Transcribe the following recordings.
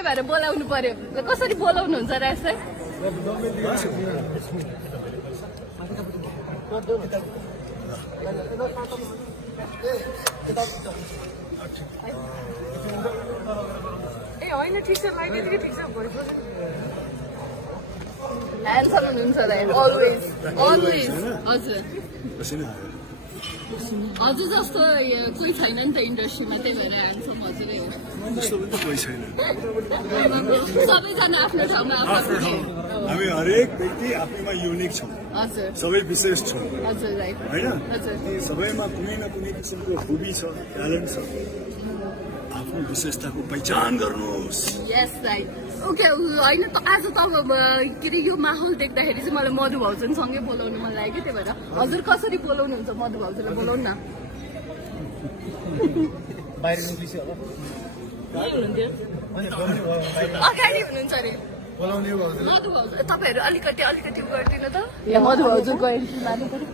त्यही भएर बोलाउनु पर्यो कसरी बोलाउनुहुन्छ र यसै ए होइन ठिक छ लाइदिए ठिक छ भोलि ह्यान्डसम हुनुहुन्छ अलवेज हजुर हजुर जस्तो कोही छैन नि त इन्डस्ट्रीमा त्यही भएर ह्यान्डसम हजुरै हो सबैजना आफ्नो ठाउँमा हामी हरेक व्यक्ति आफैमा युनिक छौँ सबै विशेष छौँ होइन सबैमा कुनै न कुनै किसिमको खुबी छ ट्यालेन्ट छ आफ्नो विशेषताको पहिचान गर्नुहोस् ओके होइन आज त के अरे यो माहौल देख्दाखेरि चाहिँ मलाई मधु भाउजनसँगै बोलाउनु मन लाग्यो कि त्यही भएर हजुर कसरी बोलाउनुहुन्छ मधु भाउजनलाई बोलाउनु न अगाडि हुनुहुन्छ अरे मधु भाउजन तपाईँहरू अलिकति गरिदिनु त मधु भाउजनको एन्ट्री लानु पर्यो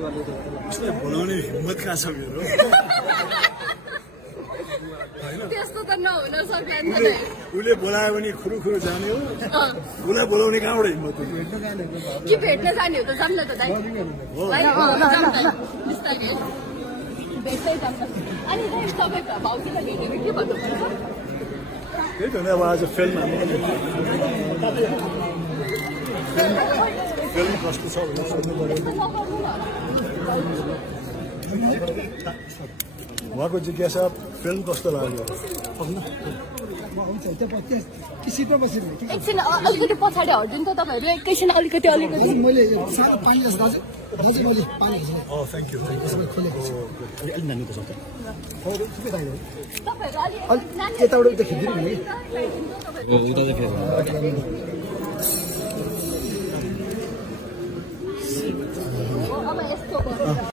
बोलाउने हिम्मत कहाँ छ मेरो त्यस्तो त नहुन सक्ला उसले बोलायो भने खुरुखुरु जाने हो उसलाई बोलाउने कहाँबाट हिम्मत कि भेट्न जाने हो त जान्न त दाइ भेट्दै जान्छ अनि तपाईँ भाउजूलाई भेटेर के भन्नुपर्छ त्यही त अब आज फिल्म कस्तो छ भनेर सोध्नु पर्यो उहाँको जिज्ञासा फिल्म कस्तो लाग्यो एकछिन अलिकति पछाडि हटिदिनु त तपाईँहरू एकैछिन अलिकति